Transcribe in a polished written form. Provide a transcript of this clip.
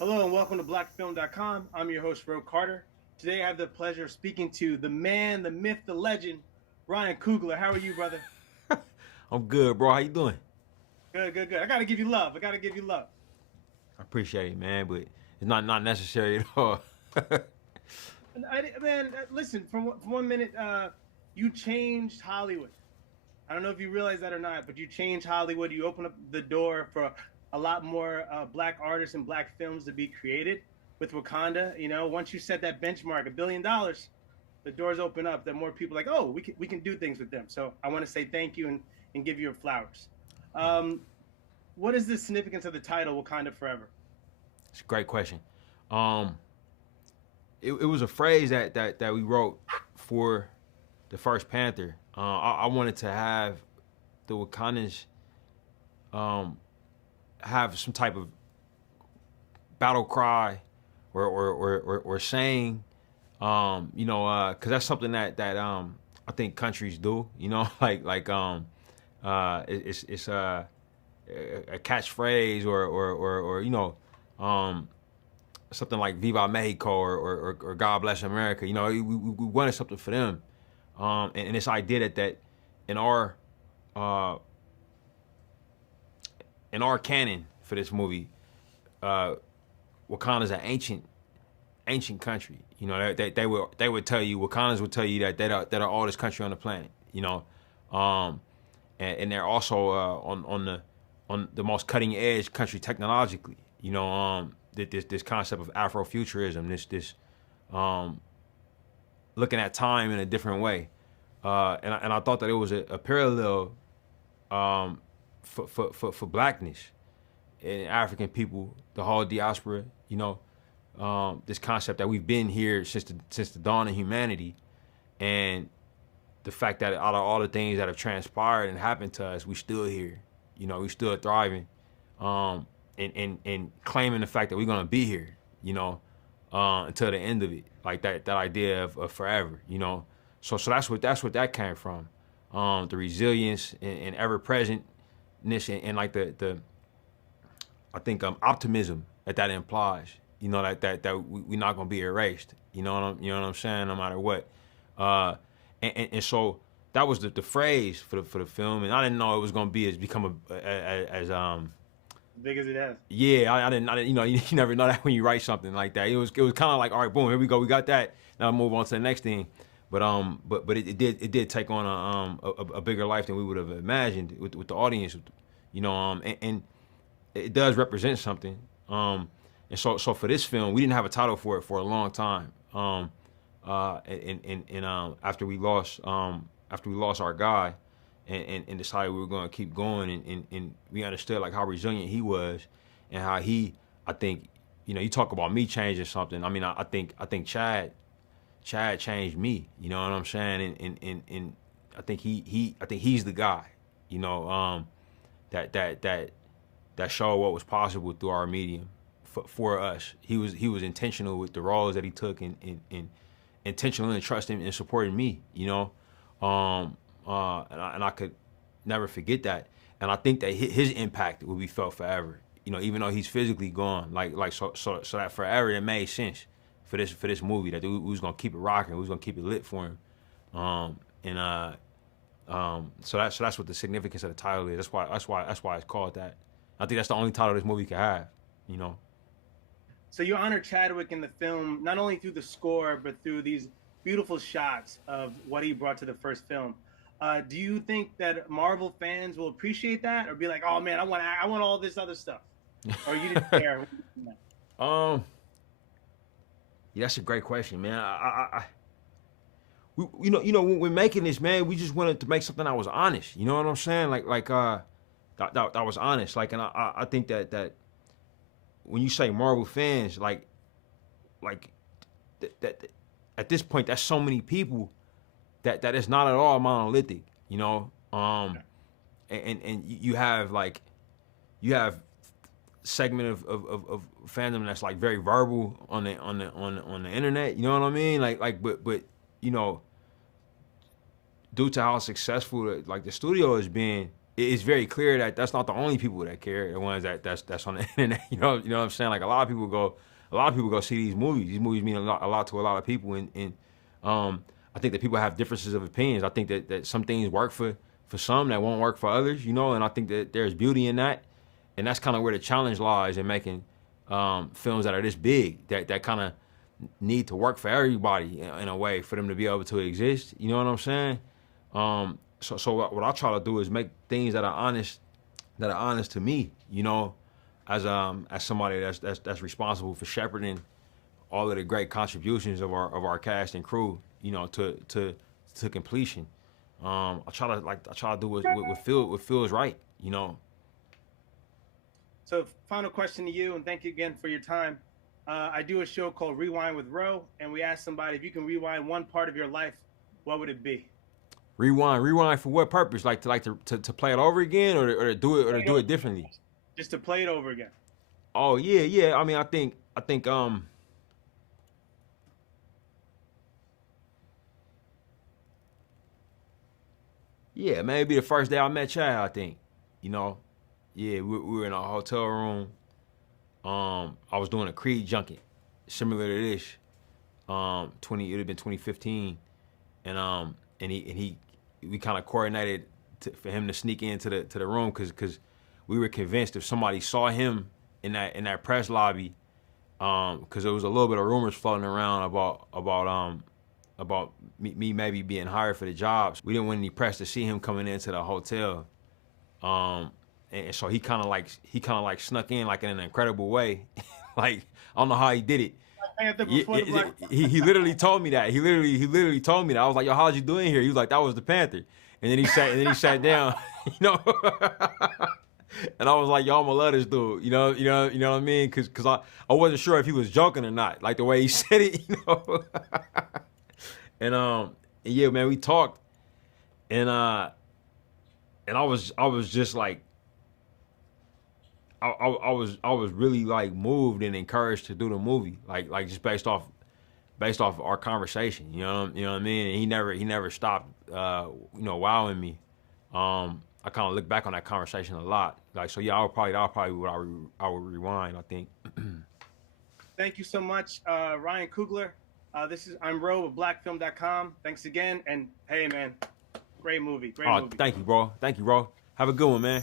Hello and welcome to blackfilm.com. I'm your host, Ro Carter. Today I have the pleasure of speaking to the man, the myth, the legend, Ryan Coogler. How are you, brother? I'm good, bro. How you doing? Good, good, good. I gotta give you love. I gotta give you love. I appreciate it, man, but it's not necessary at all. Man, listen, for 1 minute, you changed Hollywood. I don't know if you realize that or not, but you changed Hollywood. You opened up the door for a lot more black artists and black films to be created with Wakanda. You know, once you set that benchmark, $1 billion, the doors open up. That more people are like, oh, we can do things with them. So I want to say thank you and give you your flowers. Um, what is the significance of the title Wakanda Forever? It's a great question. Um, it was a phrase that we wrote for the first Panther. I wanted to have the Wakandans have some type of battle cry or saying, because that's something that I think countries do. You know, it's a catchphrase or something like Viva Mexico or God Bless America. You know, we wanted something for them, and this idea that in our uh, in our canon for this movie, Wakanda is an ancient country. You know, they would tell you, Wakandans would tell you that they're the oldest country on the planet. You know, and they're also on the most cutting edge country technologically. You know, this concept of Afrofuturism, this looking at time in a different way, and I thought that it was a parallel for blackness and African people, the whole diaspora. You know, this concept that we've been here since the dawn of humanity, and the fact that out of all the things that have transpired and happened to us, we still here. You know, we still thriving, and claiming the fact that we're gonna be here. You know, until the end of it, like that idea of forever. You know, so that's what that came from. The resilience and ever presentness and like the I think optimism that implies. You know, that we're not gonna be erased. You know what I'm saying? No matter what. Uh, and so that was the phrase for the film, and I didn't know it was gonna be as Big as it has. yeah, I didn't, you know, you never know that when you write something like that. It was kind of like, all right, boom, here we go, we got that. Now move on to the next thing. But it did take on a bigger life than we would have imagined with the audience, you know, and it does represent something. And so for this film, we didn't have a title for it for a long time. And after we lost our guy, and decided we were going to keep going, and we understood like how resilient he was, and how I think, you know, you talk about me changing something. I mean, I think Chad changed me. You know what I'm saying? And I think I think he's the guy. You know, that showed what was possible through our medium for us. He was intentional with the roles that he took, and intentional in trusting and supporting me. You know, and I could never forget that. And I think that his impact will be felt forever. You know, even though he's physically gone, so that forever it made sense for this movie that we was gonna keep it rocking, we was gonna keep it lit for him. And so that's what the significance of the title is. That's why it's called that. I think that's the only title this movie could have. You know. So you honor Chadwick in the film not only through the score but through these beautiful shots of what he brought to the first film. Do you think that Marvel fans will appreciate that, or be like, "Oh man, I want all this other stuff," or you didn't care? um, yeah, that's a great question, man. When we're making this, man, we just wanted to make something that was honest. You know what I'm saying? That was honest. Like, and I think that when you say Marvel fans, like that at this point, that's so many people that it's not at all monolithic. You know, and you have segment of fandom that's like very verbal on the internet. You know what I mean? But you know, due to how successful like the studio has been, it's very clear that that's not the only people that care. The ones that's on the internet. You know what I'm saying? Like a lot of people go see these movies. These movies mean a lot to a lot of people, and I think that people have differences of opinions. I think that some things work for some that won't work for others, you know, and I think that there's beauty in that, and that's kind of where the challenge lies in making films that are this big, that kind of need to work for everybody in a way for them to be able to exist. You know what I'm saying? So what I try to do is make things that are honest to me, you know, as somebody that's responsible for shepherding all of the great contributions of our cast and crew, you know, to completion. I try to do what feels right, you know. So final question to you, and thank you again for your time. I do a show called Rewind with Ro, and we ask somebody, if you can rewind one part of your life, what would it be? Rewind for what purpose? Like to play it over again, or to do it differently? Just to play it over again. Oh yeah. I mean, I think yeah, maybe the first day I met Chad. I think, you know, yeah, we were in a hotel room. I was doing a Creed junket, similar to this. It would have been 2015, and we kind of coordinated for him to sneak into the room because we were convinced if somebody saw him in that press lobby, because there was a little bit of rumors floating around about me maybe being hired for the jobs. We didn't want any press to see him coming into the hotel, and so he kind of like snuck in like in an incredible way. Like, I don't know how he did it. He literally told me that. He literally told me that. I was like, yo, how'd you do in here? He was like, that was the Panther. And then he sat down, you know. And I was like, yo, I'ma love this dude, you know what I mean? Cause I wasn't sure if he was joking or not, like the way he said it, you know. And yeah, man, we talked, and I was just like, I was really like moved and encouraged to do the movie, like just based off our conversation, you know what I mean? And he never stopped, you know, wowing me. I kind of look back on that conversation a lot. Like, so yeah, that'll probably what I would rewind, I think. Thank you so much, Ryan Coogler. I'm Ro with blackfilm.com. Thanks again, and hey, man, great movie. Great movie. Thank you, bro. Have a good one, man.